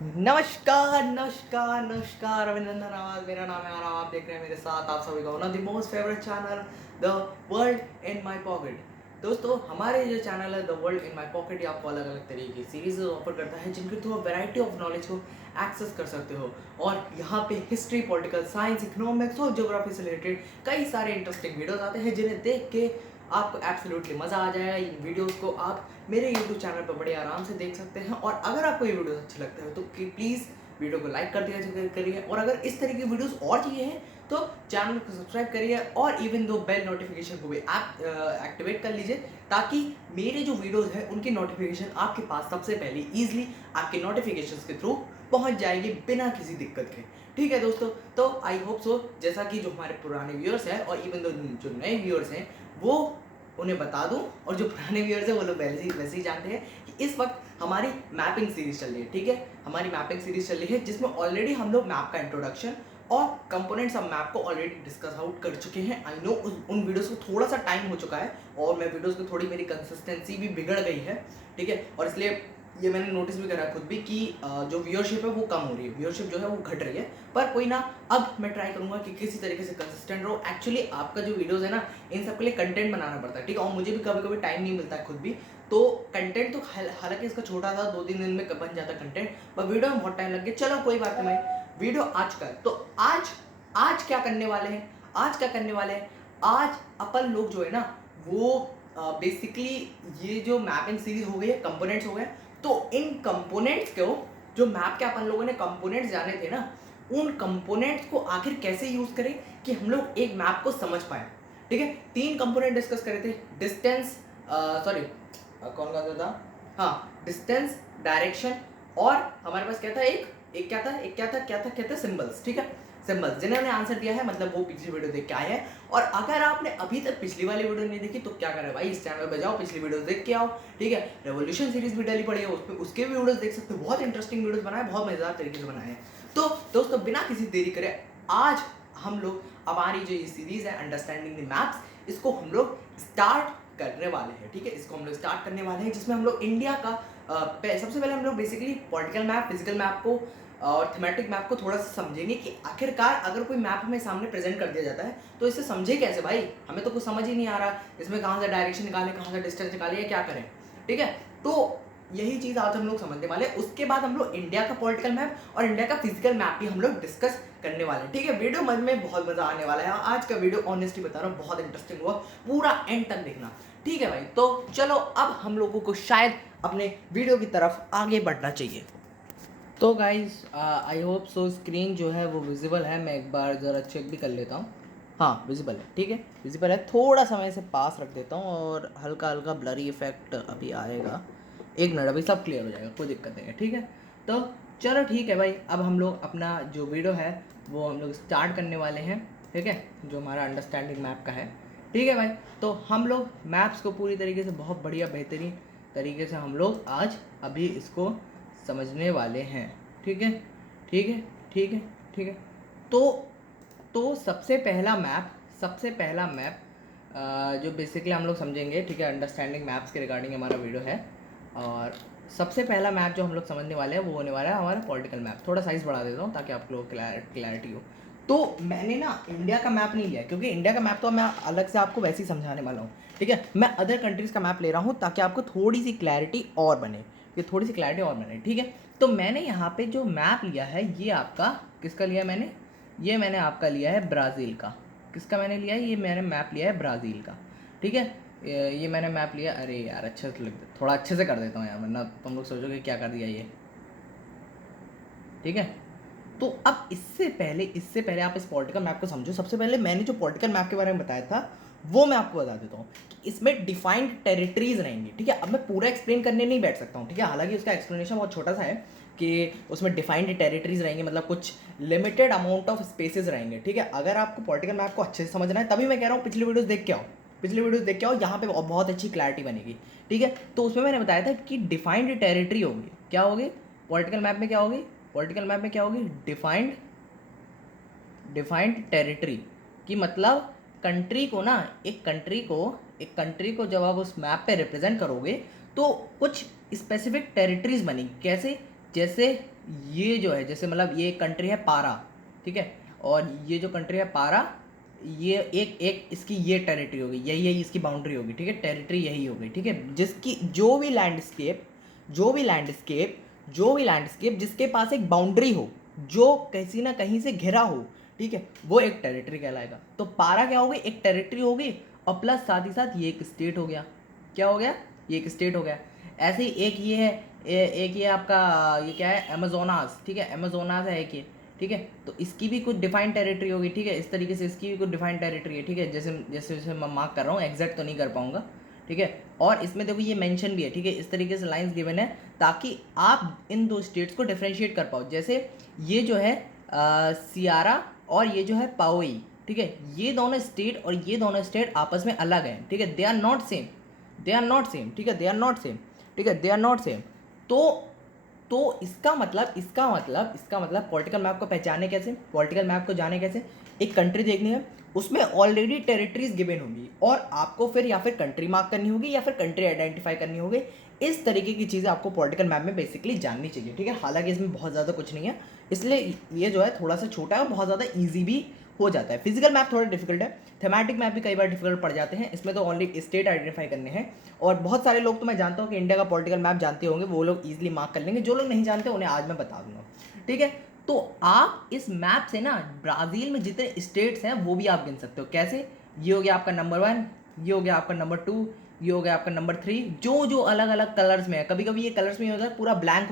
नमस्कार नमस्कार नमस्कार, अभिनंदन आवाज मेरा नाम है आराम। आप देख रहे हैं मेरे साथ आप सभी का one of the most favourite channel the world in my pocket. दोस्तों, हमारे जो चैनल है the world in my pocket, ये आपको अलग अलग तरीके की सीरीज ऑफर करता है जिनके थ्रू आप वैरायटी ऑफ नॉलेज को एक्सेस कर सकते हो। और यहाँ पे हिस्ट्री, पॉलिटिकल साइंस, इकोनॉमिक्स और ज्योग्राफी से रिलेटेड कई सारे इंटरेस्टिंग वीडियोस आते हैं जिन्हें देख के आपको एब्सोल्युटली मज़ा आ जाएगा। इन वीडियोस को आप मेरे यूट्यूब चैनल पर बड़े आराम से देख सकते हैं। और अगर आपको ये वीडियो अच्छे लगते हैं तो प्लीज़ वीडियो को लाइक कर दिया करिए। और अगर इस तरह की वीडियोस और चाहिए हैं तो चैनल को सब्सक्राइब करिए और इवन दो बेल नोटिफिकेशन को भी एक्टिवेट कर लीजिए, ताकि मेरे जो वीडियोस हैं उनकी नोटिफिकेशन आपके पास सबसे पहले ईजिली आपके नोटिफिकेशंस के थ्रू पहुंच जाएगी बिना किसी दिक्कत के। ठीक है दोस्तों, तो आई होप सो जैसा कि जो हमारे पुराने व्यूअर्स हैं और इवन दो जो नए व्यूअर्स हैं वो उन्हें बता दूं, और जो पुराने व्यूअर्स हैं वो लोग वैसे ही जानते हैं कि इस वक्त हमारी मैपिंग सीरीज चल रही है। ठीक है, हमारी मैपिंग सीरीज चल रही है जिसमें ऑलरेडी हम लोग मैप का इंट्रोडक्शन और कंपोनेंट्स ऑफ मैप को ऑलरेडी डिस्कस आउट कर चुके हैं। आई नो उन वीडियोस को थोड़ा सा टाइम हो चुका है और मैं वीडियोस को थोड़ी मेरी कंसिस्टेंसी भी बिगड़ गई है। ठीक है, और इसलिए ये मैंने नोटिस भी करा खुद भी कि जो व्यूअरशिप है वो कम हो रही है, व्यूअरशिप जो है वो घट रही है। पर कोई ना, अब मैं ट्राई करूंगा कि किसी तरीके से कंसिस्टेंट रहो। एक्चुअली आपका जो वीडियोस है ना, इन सब के लिए कंटेंट बनाना पड़ता है। ठीक है, और मुझे भी कभी कभी टाइम नहीं मिलता है खुद भी। तो कंटेंट तो हालांकि इसका छोटा था, 2-3 दिन में बन जाता कंटेंट, पर वीडियो में बहुत टाइम लग गया। चलो कोई बात नहीं भाई, वीडियो आ चुका है। तो आज आज क्या करने वाले हैं, आज अपन लोग जो है ना वो बेसिकली ये जो मैपिंग सीरीज हो गई है, कंपोनेंट्स हो गए, तो इन कंपोनेंट्स को, जो मैप के अपन लोगों ने कंपोनेंट्स जाने थे ना, उन कंपोनेंट्स को आखिर कैसे यूज करें कि हम लोग एक मैप को समझ पाए। ठीक है, 3 कंपोनेंट डिस्कस करे थे। डिस्टेंस, सॉरी कौन सा था, हाँ डिस्टेंस, डायरेक्शन, और हमारे पास क्या था, एक क्या था सिंबल्स। ठीक है, सिंबल्स। जिन्होंने आंसर दिया है मतलब वो पिछली वीडियो देख के आए हैं। और अगर आपने अभी तक पिछली वाली वीडियो नहीं देखी तो क्या करें भाई, इस चैनल पे जाओ, पिछली वीडियो देख के आओ। ठीक है, रेवोल्यूशन सीरीज भी डाली पड़ी है, उस पर उसके भी वीडियोस देख सकते हो। बहुत इंटरेस्टिंग वीडियोस बनाए, बहुत मजेदार तरीके से बनाए हैं। तो दोस्तों, बिना किसी देरी करे आज हम लोग हमारी जो ये सीरीज है अंडरस्टैंडिंग द मैप्स, इसको हम लोग स्टार्ट करने वाले हैं। ठीक है, इसको हम लोग स्टार्ट करने वाले हैं जिसमें हम लोग इंडिया का सबसे पहले हम लोग basically political map, physical map को और थीमेटिक मैप को थोड़ा सा समझेंगे कि आखिरकार अगर कोई मैप हमें सामने प्रेजेंट कर दिया जाता है तो इसे समझे कैसे भाई, हमें तो कुछ समझ ही नहीं आ रहा इसमें कहाँ से डायरेक्शन निकालें, कहाँ से डिस्टेंस निकालें या क्या करें। ठीक है, तो यही चीज़ आज हम लोग समझने वाले हैं। उसके बाद हम लोग इंडिया का पॉलिटिकल मैप और इंडिया का फिजिकल मैप भी हम लोग डिस्कस करने वाले हैं। ठीक है, वीडियो मन में बहुत मजा आने वाला है। आज का वीडियो ऑनेस्टली बता रहा हूँ बहुत इंटरेस्टिंग हुआ, पूरा एंड तक देखना। ठीक है भाई, तो चलो अब हम लोगों को शायद अपने वीडियो की तरफ आगे बढ़ना चाहिए। तो guys I hope so screen जो है वो विजिबल है। मैं एक बार ज़रा चेक भी कर लेता हूँ। हाँ विजिबल है, ठीक है विजिबल है। थोड़ा सा मैं इसे पास रख देता हूँ और हल्का हल्का ब्लरी इफेक्ट अभी आएगा। एक मिनट, अभी सब क्लियर हो जाएगा, कोई दिक्कत नहीं है। ठीक है, तो चलो ठीक है भाई, अब हम लोग अपना जो वीडियो है वो हम लोग स्टार्ट करने वाले हैं। ठीक है, जो हमारा अंडरस्टैंडिंग मैप का है। ठीक है भाई, तो हम लोग मैप्स को पूरी तरीके से बहुत बढ़िया बेहतरीन तरीके से हम लोग आज अभी इसको समझने वाले हैं। ठीक है ठीक है ठीक है ठीक है। तो सबसे पहला मैप जो बेसिकली हम लोग समझेंगे। ठीक है, अंडरस्टैंडिंग मैप्स के रिगार्डिंग हमारा वीडियो है। और सबसे पहला मैप जो हम लोग समझने वाले हैं वो होने वाला है हमारा पॉलिटिकल मैप। थोड़ा साइज़ बढ़ा देता हूँ ताकि आप लोग क्लैरिटी हो। तो मैंने ना इंडिया का मैप नहीं लिया क्योंकि इंडिया का मैप तो मैं अलग से आपको वैसे ही समझाने वाला हूँ। ठीक है, मैं अदर कंट्रीज़ का मैप ले रहा हूँ ताकि आपको थोड़ी सी क्लैरिटी और बने, ठीक है। तो मैंने यहाँ पे जो मैप लिया है ये आपका किसका लिया मैंने, ये मैंने आपका लिया है ब्राज़ील का। किसका मैंने लिया है, ये मैंने मैप लिया है ब्राज़ील का। ठीक है, ये मैंने मैप लिया। अरे यार अच्छे से थोड़ा अच्छे से कर देता हूँ यार, वरना तुम लोग सोचोगे क्या कर दिया ये। ठीक है, तो अब इससे पहले आप इस पॉलिटिकल मैप को समझो। सबसे पहले मैंने जो पॉलिटिकल मैप के बारे में बताया था वो मैं आपको बता देता हूँ कि इसमें डिफाइंड टेरिटरीज रहेंगी। ठीक है, अब मैं पूरा एक्सप्लेन करने नहीं बैठ सकता हूँ। ठीक है, हालांकि उसका एक्सप्लेनेशन बहुत छोटा सा है कि उसमें डिफाइंड टेरिटरीज रहेंगे, मतलब कुछ लिमिटेड अमाउंट ऑफ स्पेसेस रहेंगे। ठीक है, अगर आपको पॉलिटिकल मैप को अच्छे से समझना है तभी मैं कह रहा हूँ पिछली वीडियोस देख के आओ, यहाँ पे बहुत अच्छी क्लैरिटी बनेगी। ठीक है, तो उसमें मैंने बताया था कि डिफाइंड टेरिटरी होगी। क्या होगी पॉलिटिकल मैप में, क्या होगी पॉलिटिकल मैप में, क्या होगी डिफाइंड टेरिटरी। कि मतलब कंट्री को ना, एक कंट्री को जब आप उस मैप पे रिप्रेजेंट करोगे तो कुछ स्पेसिफिक टेरिटरीज बनेगी। कैसे, जैसे ये जो है, जैसे मतलब ये कंट्री है पारा, ठीक है, और ये जो कंट्री है पारा, ये एक एक इसकी ये टेरिटरी होगी, यही इसकी बाउंड्री होगी, ठीक है, टेरिटरी यही होगी, ठीक है, जिसकी जो भी लैंडस्केप जिसके पास एक बाउंड्री हो, जो कहीं ना कहीं से घिरा हो, ठीक है, वो एक टेरिटरी कहलाएगा। तो पारा क्या होगी, एक टेरिटरी होगी, और प्लस साथ ही साथ ये एक स्टेट हो गया। क्या हो गया, ये एक स्टेट हो गया। ऐसे ही एक ये है, एक ये आपका ये क्या है, अमेजोनास, ठीक है, अमेजोनास है एक ये, ठीक है, तो इसकी भी कुछ डिफाइंड टेरिटरी होगी, ठीक है, इस तरीके से इसकी भी कुछ डिफाइंड टेरिटरी है, ठीक है, जैसे जैसे जैसे मैं मार्क कर रहा हूँ, एग्जैक्ट तो नहीं कर पाऊंगा, ठीक है, और इसमें देखो ये मेंशन भी है, ठीक है, इस तरीके से लाइंस गिवन है ताकि आप इन दो स्टेट्स को डिफरेंशिएट कर पाओ। जैसे ये जो है सियारा और ये जो है पाओई, ठीक है, ये दोनों स्टेट और ये दोनों स्टेट आपस में अलग हैं, ठीक है, दे आर नॉट सेम, ठीक है, दे आर नॉट सेम, ठीक है, दे आर नॉट सेम। तो इसका मतलब पॉलिटिकल मैप को पहचाने कैसे, पॉलिटिकल मैप को जाने कैसे, एक कंट्री देखनी है, उसमें ऑलरेडी टेरिटरीज गिवन होंगी और आपको फिर या फिर कंट्री मार्क करनी होगी या फिर कंट्री आइडेंटिफाई करनी होगी। इस तरीके की चीज़ें आपको पॉलिटिकल मैप में बेसिकली जाननी चाहिए, ठीक है। हालांकि इसमें बहुत ज़्यादा कुछ नहीं है, इसलिए ये जो है थोड़ा सा छोटा है और बहुत ज़्यादा ईजी भी हो जाता है। फिजिकल मैप थोड़ा डिफिकल्ट है, थेमेटिक मैप भी कई बार डिफिकल्ट पड़ जाते हैं, इसमें तो ओनली स्टेट आइडेंटिफाई करने हैं। और बहुत सारे लोग तो मैं जानता हूँ कि इंडिया का पॉलिटिकल मैप जानते होंगे, वो लोग ईजिली मार्क कर लेंगे, जो लोग नहीं जानते उन्हें आज मैं बता दूंगा, ठीक है। तो आप इस मैप से ना ब्राज़ील में जितने स्टेट्स हैं वो भी आप गिन सकते हो। कैसे, ये हो गया आपका नंबर 1, ये हो गया आपका नंबर 2, ये हो गया आपका नंबर 3, जो जो अलग अलग कलर्स में है। कभी कभी ये कलर्स में होता है, पूरा ब्लैंक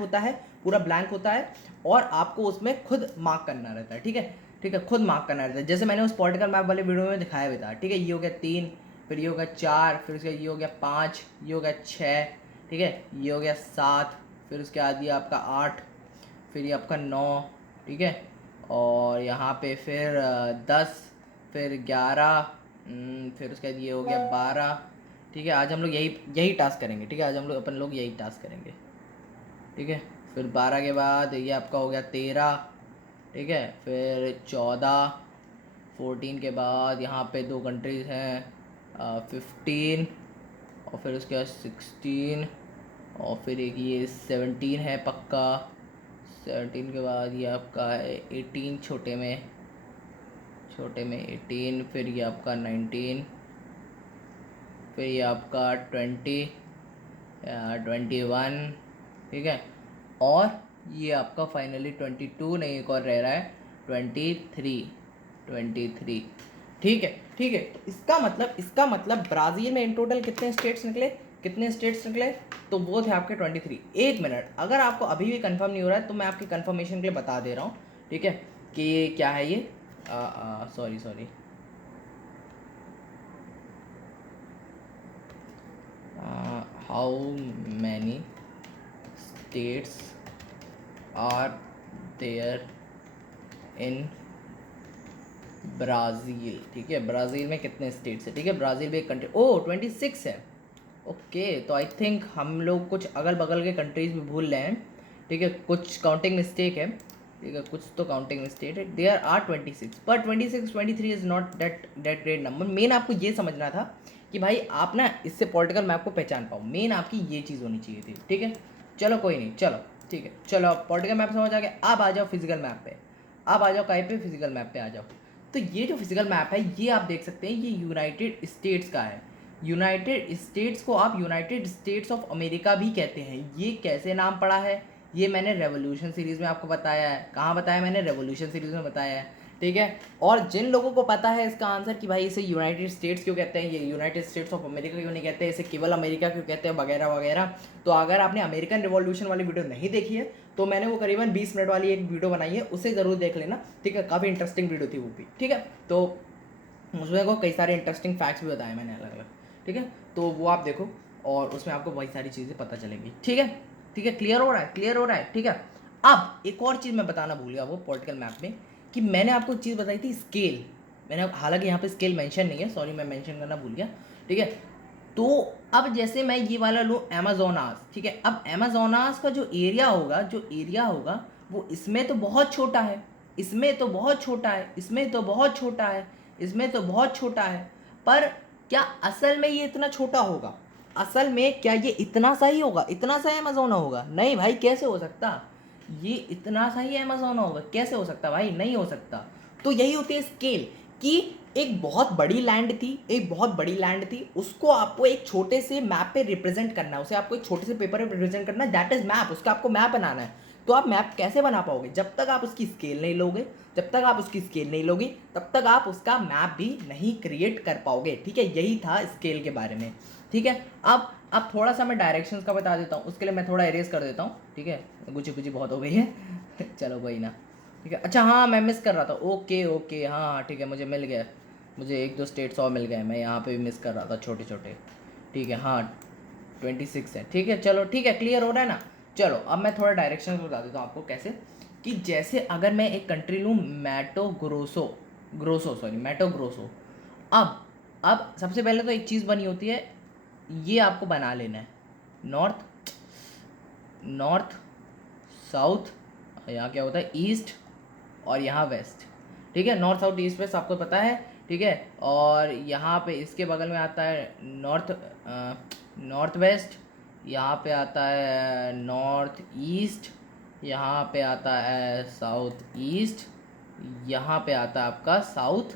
होता है और आपको उसमें खुद मार्क करना रहता है, ठीक है, खुद मार्क करना रहता है। जैसे मैंने उस पॉलिटिकल मैप वाले वीडियो में दिखाया भी था, ठीक है, ये हो गया 3, फिर ये हो गया 4, फिर उसके ये हो गया 5, ये हो गया 6, ठीक है, ये हो गया 7, फिर उसके बाद ये आपका 8, फिर ये आपका 9, ठीक है, और यहाँ पे फिर 10, फिर 11, फिर उसके बाद ये हो गया 12, ठीक है। आज हम लोग यही टास्क करेंगे, ठीक है, आज हम लोग अपन लोग यही टास्क करेंगे, ठीक है। फिर 12 के बाद ये आपका हो गया 13, ठीक है, फिर 14, 14 के बाद यहाँ पे 2 कंट्रीज़ हैं, 15, और फिर उसके बाद 16, और फिर एक ये 17 है पक्का, 17 के बाद ये आपका है 18, छोटे में 18, फिर ये आपका 19, फिर ये आपका 20, 21, ठीक है, और ये आपका फाइनली 22, नहीं एक और रह रहा है 23, ठीक है। तो इसका मतलब ब्राज़ील में इन टोटल कितने स्टेट्स निकले, तो वो थे आपके 23। एक मिनट, अगर आपको अभी भी कंफर्म नहीं हो रहा है तो मैं आपकी कंफर्मेशन के लिए बता दे रहा हूँ, ठीक है, कि क्या है ये, sorry, how many states are there in Brazil, ठीक है, ब्राज़ील में कितने स्टेट्स है, ठीक है, ब्राज़ील भी एक कंट्री, 26 है, ओके। तो आई थिंक हम लोग कुछ अगल बगल के कंट्रीज भी भूल रहे हैं, ठीक है, कुछ काउंटिंग मिस्टेक है, ठीक है, कुछ तो काउंटिंग मिस्टेक है। देयर आर 26, पर 26, 23 is not that great number. Main आपको ये समझना था कि भाई आप ना इससे पॉलिटिकल मैप को पहचान पाओ, मेन आपकी ये चीज़ होनी चाहिए थी, ठीक है। चलो कोई नहीं, चलो ठीक है, चलो आप पॉलिटिकल मैप समझ आ गया, अब आ जाओ फिजिकल मैप पे, अब आ जाओ कहीं पे, फिजिकल मैप पे आ जाओ। तो ये जो फिजिकल मैप है ये आप देख सकते हैं, ये यूनाइटेड स्टेट्स का है। यूनाइटेड स्टेट्स को आप यूनाइटेड स्टेट्स ऑफ अमेरिका भी कहते हैं। ये कैसे नाम पड़ा है, ये मैंने रेवोल्यूशन सीरीज़ में आपको बताया है। कहाँ बताया मैंने, रेवोल्यूशन सीरीज़ में बताया है, ठीक है। और जिन लोगों को पता है इसका आंसर कि भाई इसे यूनाइटेड स्टेट्स क्यों कहते हैं, ये यूनाइटेड स्टेट्स ऑफ अमेरिका क्यों नहीं कहते हैं, इसे केवल अमेरिका क्यों कहते हैं, वगैरह वगैरह, तो अगर आपने अमेरिकन रिवॉल्यूशन वाली वीडियो नहीं देखी है तो मैंने वो करीबन 20 मिनट वाली एक वीडियो बनाई है, उसे ज़रूर देख लेना, ठीक है, काफ़ी इंटरेस्टिंग वीडियो थी वो भी, ठीक है। तो उसमें को कई सारे इंटरेस्टिंग फैक्ट्स भी बताए मैंने अलग अलग, ठीक है, तो वो आप देखो और उसमें आपको बहुत सारी चीज़ें पता चलेंगी, ठीक है, क्लियर हो रहा है, ठीक है। अब एक और चीज़ मैं बताना भूल गया वो पॉलिटिकल मैप में, कि मैंने आपको एक चीज़ बताई थी स्केल, मैंने हालांकि यहाँ पे स्केल मेंशन नहीं है, सॉरी मैं मेंशन करना भूल गया, ठीक है। तो अब जैसे मैं ये वाला लूँ अमेजोनास, ठीक है, अब अमेजोनास का जो एरिया होगा वो इसमें तो बहुत छोटा है, इसमें तो बहुत छोटा है, पर क्या असल में ये इतना छोटा होगा, असल में क्या ये इतना सा ही होगा, इतना सा अमेजोना होगा? नहीं भाई, कैसे हो सकता, ये इतना सा ही अमेजोन होगा, कैसे हो सकता भाई, नहीं हो सकता। तो यही होती है स्केल, कि एक बहुत बड़ी लैंड थी, एक बहुत बड़ी लैंड थी, उसको आपको एक छोटे से मैप पे रिप्रेजेंट करना है, उसे आपको एक छोटे से पेपर पे रिप्रेजेंट करना है, दैट इज मैप, उसका आपको मैप बनाना है। तो आप मैप कैसे बना पाओगे, जब तक आप उसकी स्केल नहीं लोगे, जब तक आप उसकी स्केल नहीं लोगे तब तक आप उसका मैप भी नहीं क्रिएट कर पाओगे, ठीक है। यही था स्केल के बारे में, ठीक है। अब थोड़ा सा मैं डायरेक्शंस का बता देता हूँ, उसके लिए मैं थोड़ा एरेज कर देता हूँ, ठीक है, गुची गुची बहुत हो गई है चलो कोई ना, ठीक है। अच्छा हाँ, मैं मिस कर रहा था, ओके ओके, हाँ हाँ ठीक है, मुझे मिल गया, मुझे एक दो स्टेट्स और मिल गए, मैं यहाँ पे भी मिस कर रहा था छोटे छोटे, ठीक है। हाँ 26 है, ठीक है, चलो ठीक है, क्लियर हो रहा है ना। चलो अब मैं थोड़ा डायरेक्शन बता देता हूँ आपको कैसे, कि जैसे अगर मैं एक कंट्री लूँ मैटो ग्रोसो। अब सबसे पहले तो एक चीज़ बनी होती है, ये आपको बना लेना है, नॉर्थ साउथ, यहाँ क्या होता है ईस्ट, और यहाँ वेस्ट, ठीक है। नॉर्थ साउथ ईस्ट वेस्ट आपको पता है, ठीक है। और यहाँ पे इसके बगल में आता है नॉर्थ वेस्ट, यहाँ पे आता है नॉर्थ ईस्ट, यहाँ पे आता है साउथ ईस्ट, यहाँ पे आता है आपका साउथ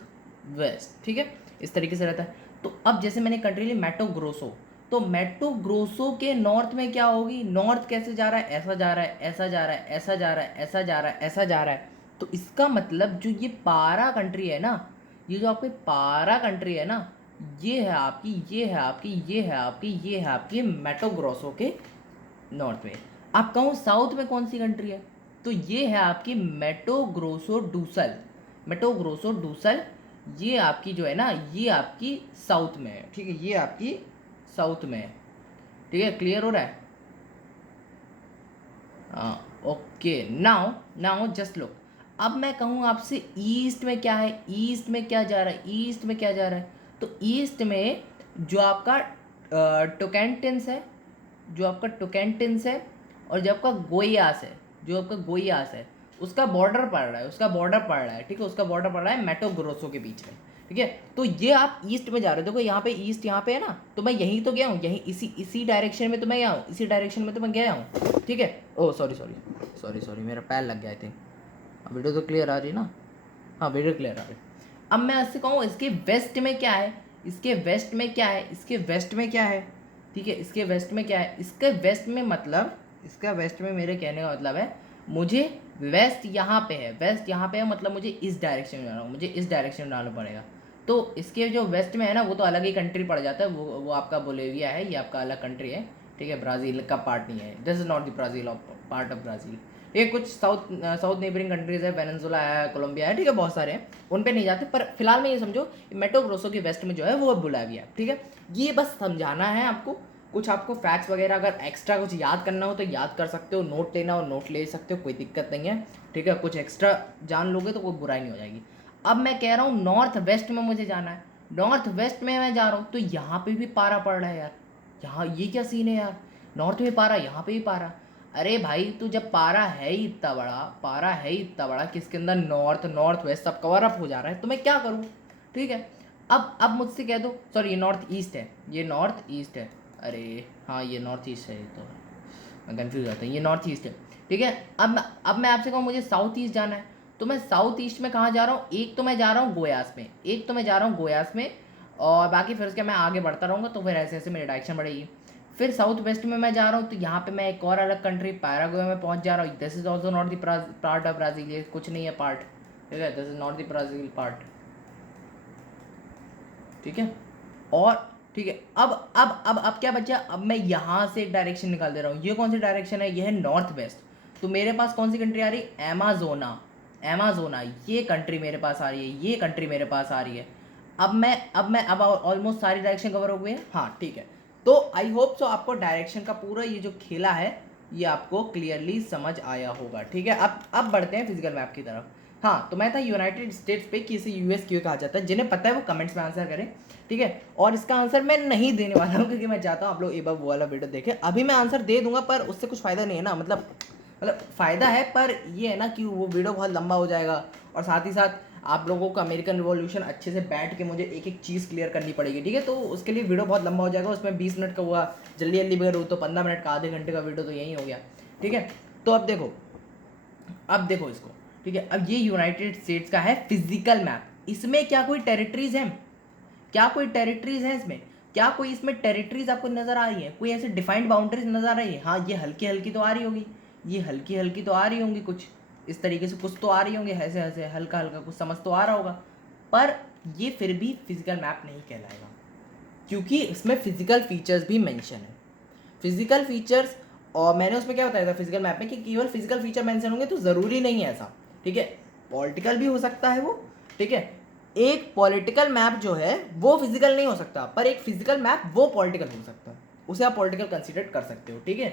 वेस्ट, ठीक है। इस तरीके से रहता है। तो अब जैसे मैंने कंट्री ली मैटो ग्रोसो, तो मेट्रो ग्रोसो के नॉर्थ में क्या होगी, नॉर्थ कैसे जा रहा है, ऐसा जा रहा है, ऐसा जा रहा है, ऐसा जा रहा है, ऐसा जा रहा है, ऐसा जा रहा है। तो इसका मतलब जो ये पारा कंट्री है ना, ये जो आपकी पारा कंट्री है ना, ये है आपकी, ये है आपकी, ये है आपकी, ये है आपकी मेट्रो ग्रोसो के नॉर्थ में। आप कहूँ साउथ में कौन सी कंट्री है, तो ये है आपकी मेटो ग्रोसो डूसल, ये आपकी जो है ना, ये आपकी साउथ में है, ठीक है, ये आपकी साउथ में है, ठीक है, क्लियर हो रहा है। ओके, नाउ जस्ट लुक, अब मैं कहूँ आपसे ईस्ट में क्या है, ईस्ट में क्या जा रहा है, ईस्ट में क्या जा रहा है, तो ईस्ट में जो आपका टोकेंटिन्स है, जो आपका टोकेंटिन्स है, और जो आपका गोयास है, जो आपका गोयास है, उसका बॉर्डर पड़ रहा है, उसका बॉर्डर पड़ रहा है, ठीक है, उसका बॉर्डर पड़ रहा है मेटो ग्रोसो के बीच में, ठीक है। तो ये आप ईस्ट में जा रहे हो, देखो यहाँ पे ईस्ट यहाँ पे है ना, तो मैं यहीं तो गया हूँ, यहीं इसी डायरेक्शन में तो मैं गया हूँ, इसी डायरेक्शन में तो मैं गया हूँ, ठीक है। ओह सॉरी मेरा पैर लग गया आई थिंक। अब वीडियो तो क्लियर आ रही है ना, हाँ वीडियो क्लियर आ रही है। अब मैं ऐसे कहूँ इसके वेस्ट में क्या है, इसके वेस्ट में क्या है, इसके वेस्ट में क्या है, ठीक है, इसके वेस्ट में क्या है, इसके वेस्ट में मतलब, इसका वेस्ट में मेरे कहने का मतलब है, मुझे वेस्ट यहाँ पे है, वेस्ट यहाँ पे है, मतलब मुझे इस डायरेक्शन में जाना, मुझे इस डायरेक्शन में जाना पड़ेगा। तो इसके जो वेस्ट में है ना, वो तो अलग ही कंट्री पड़ जाता है, वो आपका बोलेविया है, ये आपका अलग कंट्री है, ठीक है, ब्राज़ील का पार्ट नहीं है, this is not the Brazil of part of Brazil. ये कुछ साउथ नेबरिंग कंट्रीज़ है, वेनेजुला है, कोलंबिया है, ठीक है, बहुत सारे हैं, उन पे नहीं जाते, पर फिलहाल में ये समझो मेटो ग्रोसो के वेस्ट में जो है वो बोलेविया, ठीक है। ये बस समझाना है आपको, कुछ आपको फैक्ट्स वगैरह अगर एक्स्ट्रा कुछ याद करना हो तो याद कर सकते हो, नोट लेना हो नोट ले सकते हो, कोई दिक्कत नहीं है, ठीक है। कुछ एक्स्ट्रा जान लोगे तो कोई बुराई नहीं हो जाएगी। अब मैं कह रहा हूँ नॉर्थ वेस्ट में मुझे जाना है, नॉर्थ वेस्ट में मैं जा रहा हूँ, तो यहाँ पे भी पारा पड़ रहा है यार, यहाँ ये क्या सीन है यार, नॉर्थ में पारा, यहाँ पे भी पारा। अरे भाई तू जब पारा है ही इतना बड़ा, पारा है ही इतना बड़ा कि इसके अंदर नॉर्थ वेस्ट सब कवर अप हो जा रहा है, तो मैं क्या करूँ, ठीक है। अब मुझसे कह दो, सॉरी ये नॉर्थ ईस्ट है, ये नॉर्थ ईस्ट है, अरे हाँ ये नॉर्थ ईस्ट है, तो मैं कन्फ्यूज होता हूँ, ये नॉर्थ ईस्ट है, ठीक है। अब मैं आपसे कहूँ मुझे साउथ ईस्ट जाना है, तो मैं साउथ ईस्ट में कहाँ जा रहा हूँ, एक तो मैं जा रहा हूँ गोयास में, एक तो मैं जा रहा हूँ गोयास में, और बाकी फिर उसके मैं आगे बढ़ता रहूँगा, तो फिर ऐसे ऐसे मेरी डायरेक्शन बढ़ेगी। फिर साउथ वेस्ट में मैं जा रहा हूँ, तो यहाँ पे मैं एक और अलग कंट्री पैराग्वे में पहुँच जा रहा हूँ, this is also not the part of Brazil, ये कुछ नहीं है पार्ट, ठीक है, this is not the Brazil part, ठीक है। और ठीक है, अब क्या बचा, अब मैं यहाँ से एक डायरेक्शन निकाल दे रहा हूँ, ये कौन सी डायरेक्शन है, ये है नॉर्थ वेस्ट। तो मेरे पास कौन सी कंट्री आ रही है, अमेजोना, ये कंट्री मेरे पास आ रही है, ये कंट्री मेरे पास आ रही है। अब ऑलमोस्ट सारी डायरेक्शन कवर हो गई है, हाँ ठीक है। तो आई होप सो आपको डायरेक्शन का पूरा ये जो खेला है ये आपको क्लियरली समझ आया होगा, ठीक है। अब बढ़ते हैं फिजिकल मैप की तरफ। हाँ, तो मैं था यूनाइटेड स्टेट्स पे कि इसे यूएस क्यों कहा जाता है, जिन्हें पता है वो कमेंट्स में आंसर करें, ठीक है। और इसका आंसर मैं नहीं देने वाला हूँ, क्योंकि मैं चाहता हूँ आप लोग एक बार वो वाला वीडियो देखें। अभी मैं आंसर दे दूंगा पर उससे कुछ फ़ायदा नहीं है ना, मतलब फ़ायदा है पर ये है ना कि वो वीडियो बहुत लंबा हो जाएगा, और साथ ही साथ आप लोगों को अमेरिकन रिवॉल्यूशन अच्छे से बैठ के मुझे एक एक चीज़ क्लियर करनी पड़ेगी, ठीक है। तो उसके लिए वीडियो बहुत लंबा हो जाएगा, उसमें 20 मिनट का हुआ, जल्दी जल्दी करूँ तो 15 मिनट का, आधे घंटे का वीडियो तो यही हो गया, ठीक है। तो अब देखो, अब देखो इसको, ठीक है। अब ये यूनाइटेड स्टेट्स का है फिजिकल मैप। इसमें क्या कोई टेरिटरीज हैं? क्या कोई टेरिटरीज हैं इसमें? क्या कोई इसमें टेरिटरीज आपको नजर आ रही है? कोई ऐसे डिफाइंड बाउंड्रीज नजर आ रही है? हाँ, ये हल्की हल्की तो आ रही होगी, ये हल्की हल्की तो आ रही होंगी, कुछ इस तरीके से कुछ तो आ रही होंगी, ऐसे ऐसे हल्का हल्का कुछ समझ तो आ रहा होगा। पर ये फिर भी फिजिकल मैप नहीं कहलाएगा, क्योंकि इसमें फिजिकल फीचर्स भी मेंशन है। फिजिकल फीचर्स, और मैंने उसमें क्या बताया था फिजिकल मैप में कि केवल फिजिकल फीचर मेंशन होंगे तो ज़रूरी नहीं है ऐसा, ठीक है। पॉलिटिकल भी हो सकता है वो, ठीक है। एक पॉलिटिकल मैप जो है वो फिजिकल नहीं हो सकता, पर एक फिजिकल मैप वो पॉलिटिकल हो सकता है, उसे आप पॉलिटिकल कंसिडर कर सकते हो, ठीक है,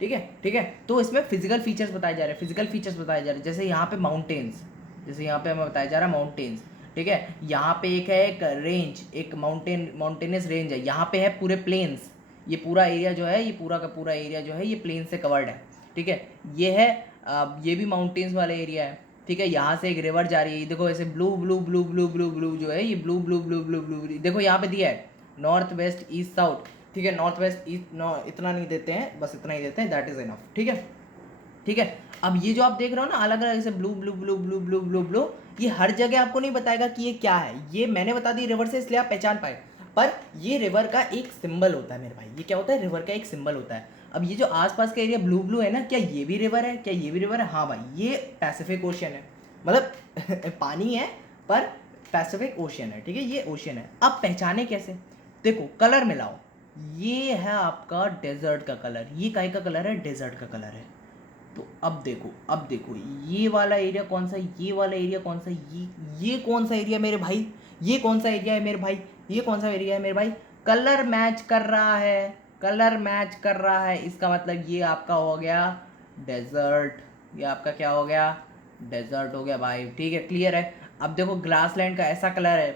ठीक है, ठीक है। तो इसमें फिजिकल फीचर्स बताए जा रहे हैं, फिजिकल फीचर्स बताए जा रहे हैं, जैसे यहाँ पे माउंटेन्स, जैसे यहाँ पे हमें बताया जा रहा है माउंटेन्स, ठीक है। यहाँ पे एक है एक रेंज, एक माउंटेनस रेंज है, यहाँ पे है पूरे प्लेन्स, ये पूरा एरिया जो है, ये पूरा का पूरा एरिया जो है ये प्लेन से कवर्ड है, ठीक है। ये है ये भी माउंटेन्स वाला एरिया है, ठीक है। यहाँ से एक रिवर जा रही है, देखो ऐसे blue blue blue blue blue blue जो है ये blue blue blue blue blue, देखो यहाँ पे दिया है नॉर्थ वेस्ट ईस्ट साउथ, ठीक है। नॉर्थ वेस्ट ईस्ट इतना नहीं देते हैं, बस इतना ही देते हैं, दैट इज इनफ, ठीक है, ठीक है। अब ये जो आप देख रहे हो ना अलग अलग ऐसे blue blue blue blue blue blue blue, ये हर जगह आपको नहीं बताएगा कि ये क्या है, ये मैंने बता दी रिवर से इसलिए आप पहचान पाए, पर ये रिवर का एक सिंबल होता है मेरे भाई। ये क्या होता है? रिवर का एक सिंबल होता है। अब ये जो आसपास का एरिया ब्लू ब्लू है ना, क्या ये भी रिवर है? क्या ये भी रिवर है? हाँ भाई, ये पैसिफिक ओशियन है, मतलब पानी है पर पैसिफिक ओशियन है, ठीक है, ये ओशियन है। अब पहचाने कैसे? देखो कलर मिलाओ, ये है आपका डेजर्ट का कलर, ये काय का कलर है? डेजर्ट का कलर है। तो अब देखो, अब देखो ये वाला एरिया कौन सा है, ये वाला एरिया कौन सा है, ये कौन सा एरिया मेरे भाई, ये कौन सा एरिया है मेरे भाई, ये कौन सा एरिया है मेरे भाई? कलर मैच कर रहा है, कलर मैच कर रहा है, इसका मतलब ये आपका हो गया डेजर्ट, ये आपका क्या हो गया? डेजर्ट हो गया भाई, ठीक है, क्लियर है। अब देखो ग्रासलैंड का ऐसा कलर है,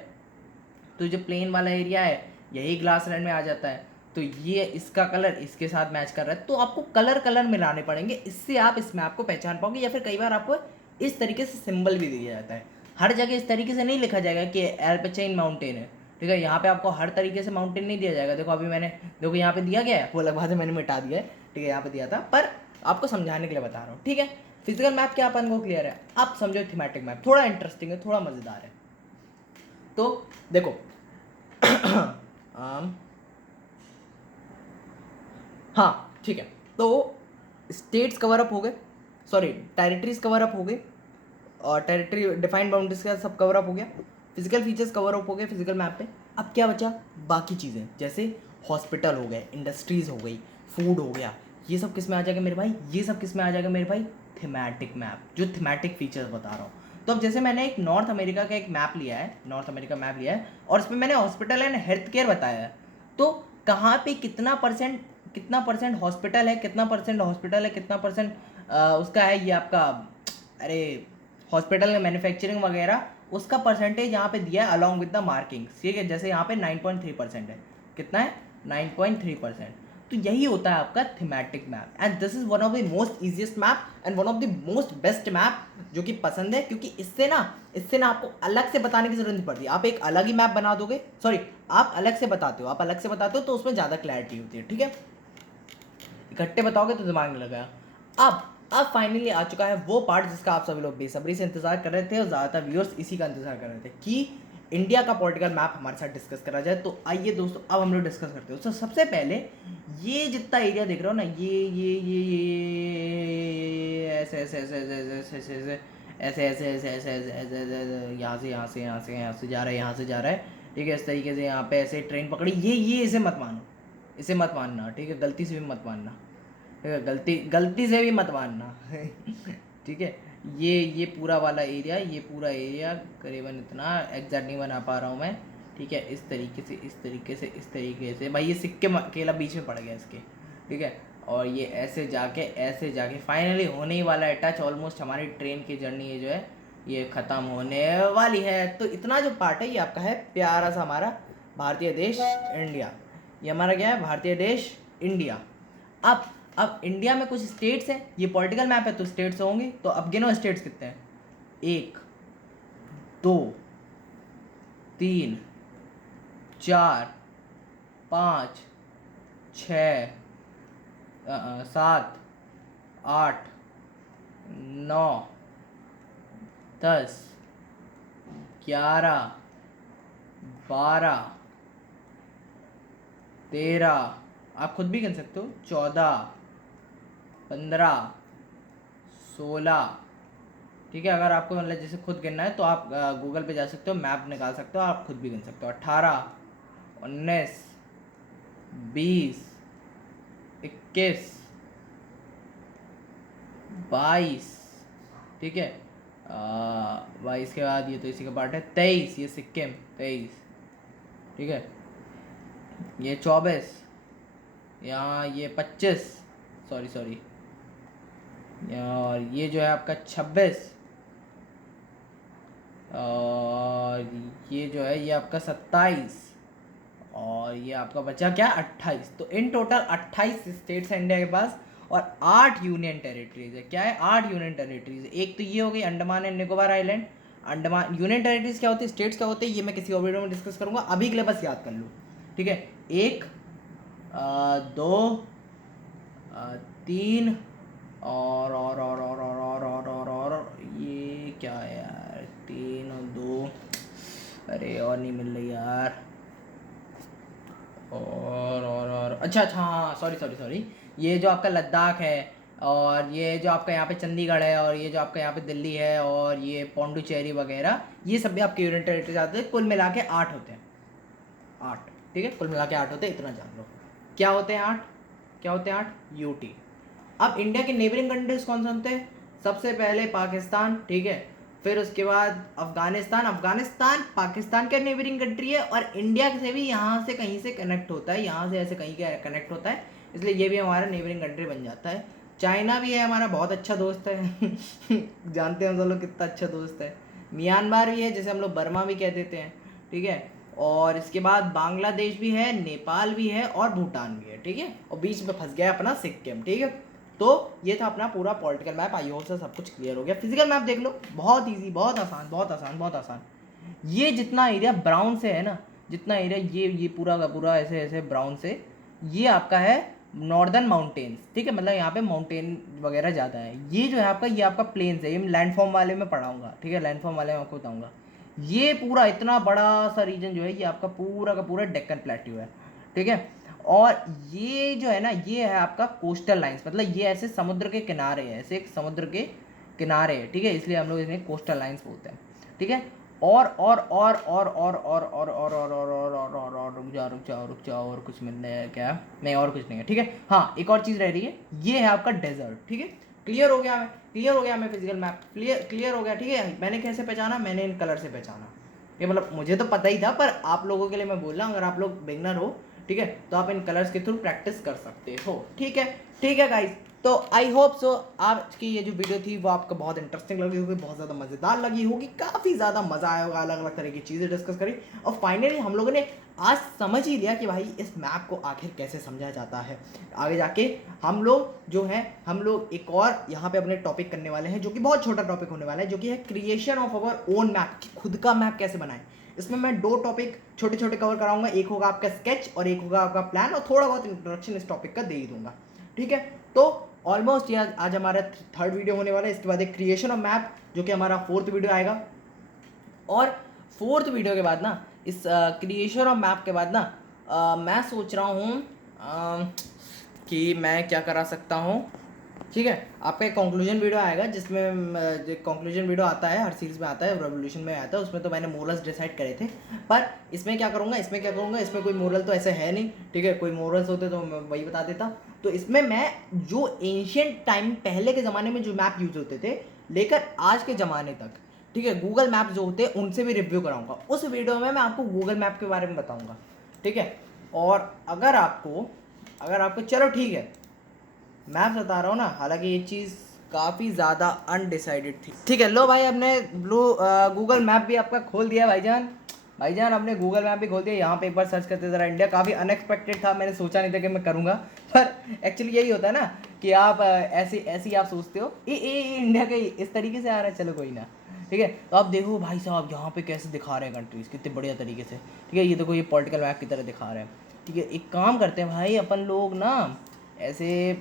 तो जो प्लेन वाला एरिया है यही ग्रासलैंड में आ जाता है, तो ये इसका कलर इसके साथ मैच कर रहा है, तो आपको कलर कलर मिलाने पड़ेंगे, इससे आप इस मैप को पहचान पाओगे। या फिर कई बार आपको इस तरीके से सिंबल भी दिया जाता है, हर जगह इस तरीके से नहीं लिखा जाएगा कि एल्पचाइन माउंटेन है, ठीक है। यहाँ पे आपको हर तरीके से माउंटेन नहीं दिया जाएगा, देखो अभी मैंने, देखो यहाँ पे दिया गया है, वो अलग बात है मैंने मिटा दिया है, ठीक है, यहाँ पे दिया था, पर आपको समझाने के लिए बता रहा हूँ, ठीक है। फिजिकल मैप क्या अपन को क्लियर है, आप समझो थीमेटिक मैप थोड़ा इंटरेस्टिंग है, थोड़ा मज़ेदार है। तो देखो हाँ ठीक है, तो स्टेट्स कवर अप हो गए, सॉरी टेरिटरीज कवर अप हो गए, और टेरिटरी डिफाइंड बाउंड्रीज का सब कवर अप हो गया, फिजिकल फीचर्स कवर अप हो गए फिजिकल मैप पे। अब क्या बचा? बाकी चीज़ें, जैसे हॉस्पिटल हो गए, इंडस्ट्रीज़ हो गई, फूड हो गया, ये सब किस में आ जाएगा मेरे भाई? ये सब किस में आ जाएगा मेरे भाई? थीमेटिक मैप, जो थीमेटिक फीचर्स बता रहा हूँ। तो अब जैसे मैंने एक नॉर्थ अमेरिका का एक मैप लिया है, नॉर्थ अमेरिका मैप लिया है, और इसमें मैंने हॉस्पिटल एंड हेल्थ केयर बताया है, तो कहाँ पे कितना परसेंट हॉस्पिटल है, कितना परसेंट हॉस्पिटल है, कितना परसेंट उसका है ये आपका, अरे हॉस्पिटल में मैन्युफैक्चरिंग वगैरह, उसका परसेंटेज यहाँ पे दिया है अलॉन्ग विद द मार्किंग, ठीक है। जैसे यहाँ पे 9.3% है, कितना है? 9.3%। तो यही होता है आपका thematic map, and this is one of the most easiest map and one of the most best map जो कि पसंद है, क्योंकि इससे ना आपको अलग से बताने की जरूरत नहीं पड़ती, आप एक अलग ही मैप बना दोगे, सॉरी आप अलग से बताते हो तो उसमें ज़्यादा क्लैरिटी होती है, ठीक है। इकट्ठे बताओगे तो दिमाग नहीं लगाया। अब फाइनली आ चुका है वो पार्ट जिसका आप सभी लोग बेसब्री से इंतजार कर रहे थे, और ज़्यादातर व्यूअर्स इसी का इंतजार कर रहे थे कि इंडिया का पॉलिटिकल मैप हमारे साथ डिस्कस करा जाए। तो आइए दोस्तों, अब हम लोग डिस्कस करते हो। तो सबसे पहले ये जितना एरिया देख रहे हो ना, ये ऐसे ऐसे ऐसे ऐसे ऐसे ऐसे ऐसे ऐसे ऐसे ऐसे ऐसे ऐसे ऐसे यहाँ से यहाँ से यहाँ से यहाँ से जा रहा है, यहाँ से जा रहा है, ठीक है। इस तरीके से यहाँ पे ऐसे ट्रेन पकड़ी, ये इसे मत मानो, इसे मत मानना, ठीक है, गलती से भी मत मानना, ठीक है, गलती से भी मत मानना ठीक है। ये पूरा वाला एरिया, ये पूरा एरिया करीबन इतना एग्जैक्ट नहीं बना पा रहा हूँ मैं, ठीक है। इस तरीके से भाई ये सिक्के अकेला बीच में पड़ गया इसके, ठीक है। और ये ऐसे जाके फाइनली होने ही वाला है टच, ऑलमोस्ट हमारी ट्रेन की जर्नी है जो है ये ख़त्म होने वाली है। तो इतना जो पार्ट है ये आपका है प्यारा सा हमारा भारतीय देश इंडिया, ये हमारा क्या है? भारतीय देश इंडिया। अब इंडिया में कुछ स्टेट्स हैं, ये पॉलिटिकल मैप है तो स्टेट्स होंगे, तो अब गिनो स्टेट्स कितने हैं? 1 2 3 4 5 6 7 8 9 10 11 12 13, आप खुद भी गिन सकते हो, 14 15 16, ठीक है। अगर आपको मतलब जैसे खुद गिनना है तो आप गूगल पे जा सकते हो, मैप निकाल सकते हो, आप खुद भी गिन सकते हो। 18 19 20 21 22, ठीक है। 22 के बाद ये तो इसी का पार्ट है, 23, ये सिक्किम 23, ठीक है। ये 24, यहाँ ये 25, सॉरी, और ये जो है आपका 26, और ये जो है ये आपका 27, और ये आपका बचा क्या 28। तो इन टोटल 28 स्टेट्स हैं इंडिया के पास और 8 यूनियन टेरिटरीज है। क्या है? 8 यूनियन टेरिटरीज है। एक तो ये हो गई Andaman and Nicobar island. Andaman union territories क्या होती है, स्टेट्स क्या होते हैं, ये मैं किसी और वीडियो में डिस्कस करूंगा, अभी के लिए बस याद कर लो, ठीक है। 1 2 3 और ये क्या है यार, 3 और 2, अरे और नहीं मिल रही यार, और अच्छा हाँ, सॉरी, ये जो आपका लद्दाख है, और ये जो आपका यहाँ पे चंडीगढ़ है, और ये जो आपका यहाँ पे दिल्ली है, और ये पौंडुचेरी वगैरह, ये सब भी आपके यूनियन टेरिटरीज आते हैं। कुल मिला के 8 होते हैं, 8, ठीक है। कुल मिला के 8 होते हैं, इतना जान लो। क्या होते हैं 8? क्या होते हैं 8? यूटी। अब इंडिया के नेबरिंग कंट्रीज कौन से होते हैं? सबसे पहले पाकिस्तान, ठीक है। फिर उसके बाद अफगानिस्तान पाकिस्तान का नेबरिंग कंट्री है, और इंडिया से भी यहाँ से कहीं से कनेक्ट होता है, यहाँ से ऐसे कहीं का कनेक्ट होता है, इसलिए ये भी हमारा नेबरिंग कंट्री बन जाता है। चाइना भी है हमारा बहुत अच्छा दोस्त है जानते हैं हम सब लोग कितना अच्छा दोस्त है। म्यांमार भी है, जैसे हम लोग बर्मा भी कह देते हैं, ठीक है। और इसके बाद बांग्लादेश भी है, नेपाल भी है, और भूटान भी है, ठीक है। और बीच में फंस गया अपना सिक्किम, ठीक है। तो ये था अपना पूरा पॉलिटिकल मैप। आई होप से सब कुछ क्लियर हो गया। फिजिकल मैप देख लो, बहुत इजी, बहुत आसान। ये जितना एरिया ब्राउन से है ना, जितना एरिया ये पूरा का पूरा ऐसे ऐसे ब्राउन से, ये आपका है नॉर्दर्न माउंटेन्स, ठीक है। मतलब यहाँ पे माउंटेन वगैरह ज़्यादा है। ये जो है आपका, ये आपका प्लेन्स है, ये लैंडफॉर्म वाले में पढ़ाऊंगा, ठीक है। लैंडफॉर्म वाले में आपको बताऊंगा। ये पूरा इतना बड़ा सा रीजन जो है, ये आपका पूरा का पूरा डेक्कन प्लेट्यू है, ठीक है। और ये जो है ना, ये है आपका कोस्टल लाइंस, मतलब ये ऐसे समुद्र के किनारे है, ऐसे एक समुद्र के किनारे है, ठीक है। इसलिए हम लोग इन्हें कोस्टल लाइंस बोलते हैं, ठीक है। और रुक जाओ, और कुछ मिलने है क्या? नहीं, और कुछ नहीं है, ठीक है। हाँ, एक और चीज़ रह रही है, ये है आपका डेजर्ट, ठीक है। क्लियर हो गया हमें फिजिकल मैप क्लियर हो गया, ठीक है। मैंने कैसे पहचाना? मैंने इन कलर से पहचाना। ये मतलब मुझे तो पता ही था, पर आप लोगों के लिए मैं बोल रहा हूँ, अगर आप लोग बिगनर हो, ठीक है, तो आप इन कलर्स के थ्रू प्रैक्टिस कर सकते हो, ठीक है गाइस। तो आई होप सो आज की ये जो वीडियो थी वो आपको बहुत इंटरेस्टिंग लगी होगी, बहुत ज़्यादा मज़ेदार लगी होगी, काफ़ी ज़्यादा मज़ा आया होगा, अलग अलग तरह की चीज़ें डिस्कस करी, और फाइनली हम लोगों ने आज समझ ही लिया कि भाई इस मैप को आखिर कैसे समझा जाता है। आगे जाके हम लोग एक और यहाँ पे अपने टॉपिक करने वाले हैं, जो कि बहुत छोटा टॉपिक होने वाला है, जो कि है creation of our own map, खुद का मैप कैसे बनाएं। इसमें मैं 2 टॉपिक छोटे छोटे कवर कराऊंगा, एक होगा आपका स्केच और एक होगा आपका प्लान, और थोड़ा बहुत इंट्रोडक्शन इस टॉपिक का दे ही दूंगा, ठीक है। तो ऑलमोस्ट ये आज हमारा 3rd वीडियो होने वाला है। इसके बाद एक क्रिएशन ऑफ मैप, जो कि हमारा 4th वीडियो आएगा, और 4th वीडियो के बाद ना, इस क्रिएशन ऑफ मैप के बाद ना, मैं सोच रहा हूँ कि मैं क्या करा सकता हूँ, ठीक है। आपका एक कंक्लूजन वीडियो आएगा, जिसमें जो कंक्लूजन वीडियो आता है हर सीरीज में आता है, रेवोल्यूशन में आता है, उसमें तो मैंने मोरल्स डिसाइड करे थे, पर इसमें क्या करूँगा, इसमें कोई मोरल तो ऐसे है नहीं, ठीक है। कोई मोरल्स होते तो मैं वही बता देता। तो इसमें मैं जो एंशियंट टाइम, पहले के ज़माने में जो मैप यूज होते थे लेकर आज के ज़माने तक, ठीक है, गूगल मैप जो होते हैं उनसे भी रिव्यू कराऊंगा। उस वीडियो में मैं आपको गूगल मैप के बारे में बताऊंगा, ठीक है। और अगर आपको चलो ठीक है, मैं बता रहा हूँ ना, हालांकि ये चीज़ काफ़ी ज़्यादा अनडिसाइडेड थी, ठीक है। लो भाई, हमने गूगल मैप भी आपका खोल दिया भाईजान हमने गूगल मैप भी खोल दिया। यहाँ पे एक बार सर्च करते ज़रा इंडिया, काफ़ी अनएक्सपेक्टेड था, मैंने सोचा नहीं था कि मैं करूँगा, पर एक्चुअली यही होता है ना कि आप ऐसी आप सोचते हो इंडिया के इस तरीके से आ रहा है, चलो कोई ना, ठीक है। तो आप देखो भाई साहब यहाँ पे कैसे दिखा रहे हैं कंट्रीज़, कितने बढ़िया तरीके से, ठीक है। ये देखो, ये पॉलिटिकल मैप की तरह दिखा रहे हैं, ठीक है। एक काम करते हैं भाई, अपन लोग ना ऐसे